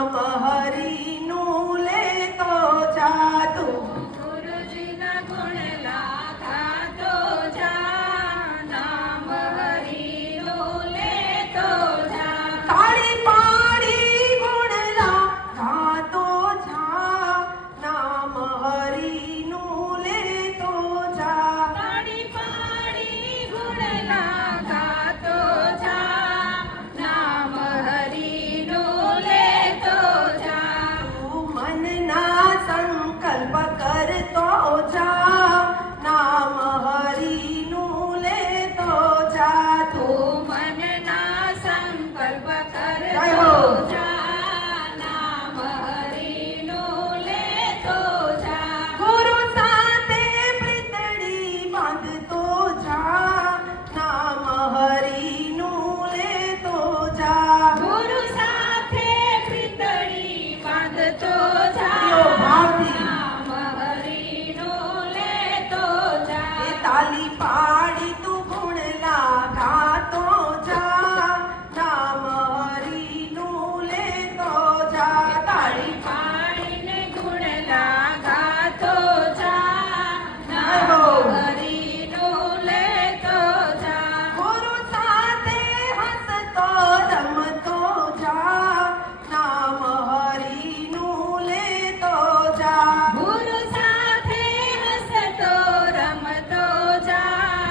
નામ હરિનું લેતો જા તું ગુરુજીના ગુણ ગાતો જા, નામ હરિનું લેતો જા. તાળી પાડી ગુણ ગાતો જા, નામ હરિનું લેતો જા. તાળી પાડી ગુણ ગાતો જા, નામ હરિનું લેતો જા. તું મનના સંકલ્પ કરતો જા, નામ હરિનું લેતો જા. તું મનના સંકલ્પ જય કરતો હો. જા, નામ હરિનું લેતો જા. ગુરુ સાથે પ્રીતડી બાંધતો જા, નામ હરિનું લેતો જા. ગુરુ સાથે પ્રીતડી બાંધતો જા, પ્રિયો ભાવથી. નામ હરિનું લેતો જા. એ તાલી પાડી તું ગુણ ગાતો જા, નામ હરિનું લેતો જા. તાળી પાડીને ગુણ ગાતો જા, જય હો. નામ હરિનું લેતો જા. ગુરુ સાથે હસતો રમતો જા, નામ હરિનું લેતો જા. ગુરુ સાથે હસતો રમતો જા,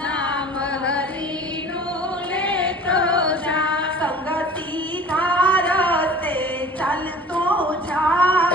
નામ હરિનું લેતો જા. સંગતિ ધારતે ચાલતો જા,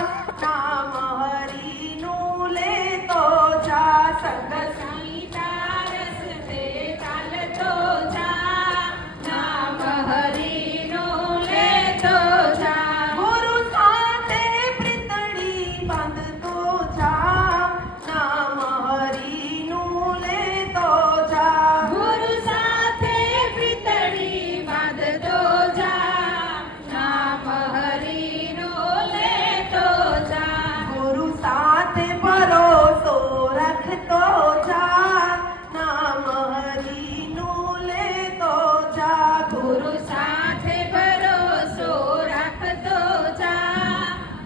નામ હરિનું લેતો જા. સંગતિ સીતા રસ્તે ચાલતો જા, નામ હરિનું લેતો જા. ગુરુ સાથે પ્રીતડી બાંધતો જા, નામ હરિનું લેતો જા. ગુરુ સાથે પ્રીતડી બાંધતો જા, નામ હરિનું લેતો જા. ગુરુ સાથે ભરોસો રાખતો જા, નામ હરિનું લેતો જા. ગુરુ સાથે ભરોસો રાખતો જા,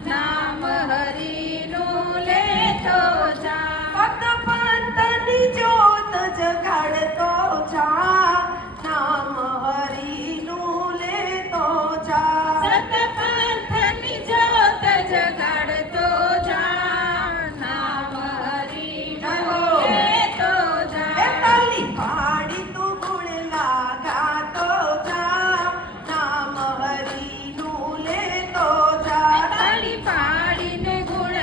નામ હરિનું લેતો જા. સતપંથની જ્યોત જગાડતો જા, નામ હરિનું લેતો જા. સતપંથની જ્યોત જગાડતો જા, નામ હરિનું લેતો એ જા. તાલી પાડી તું ગુણ ગાતો જા, નામ હરિનું લેતો જા. તાળી પાડીને ગુણ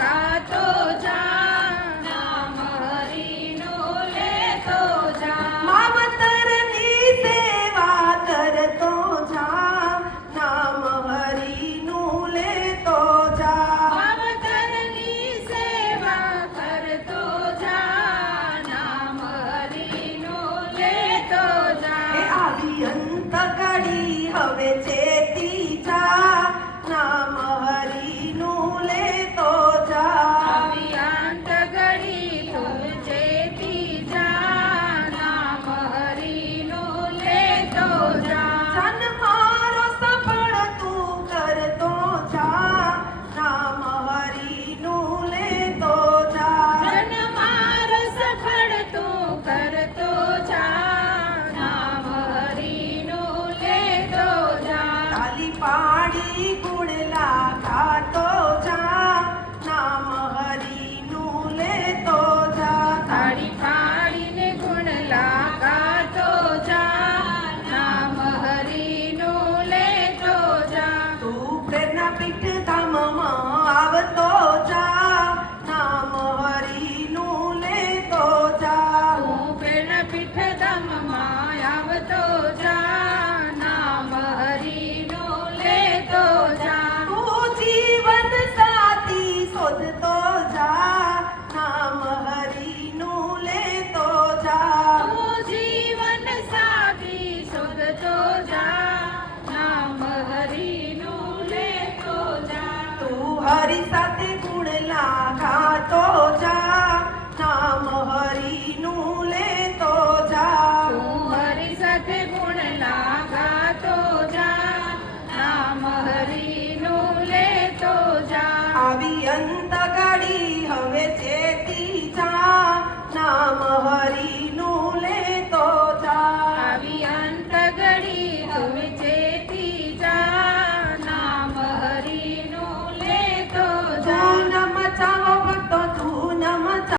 ગાતો જા, નામ હરિનું લેતો જા. માવતરની સેવા કરતો જા, નામ હરિનું લેતો જા. માવતરની સેવા કરતો જા, નામ હરિનું લેતો એ જા. આવી અંત ઘડી હવે ચેતી જા, નામ હરિનું લેતો જા. આવી અંત ઘડી તું ચેતી જા, નામ હરિનું લેતો જા. જન મારો સફળ તું કરતો જા, નામ હરિનું લેતો જા. જન માર સફળ તું કરતો જા, નામ હરિનું લેતો જા. તાલી પાડી ગુણ ગાતો જા, નામ હરિનું લેતો જા. તાળી પાડીને ગુણ ગાતો જા, નામ હરિનું લેતો જા. તું પ્રેરણા પીઠ ધામમાં આવતો જા, નામ હરિનું લેતો જા. તું પ્રેરણા પીઠ ધામમાં આવતો જા, નામ હરિનું લેતો જા. તું જીવન આવી અંત ઘડી હવે ચેતી જા નામ હરી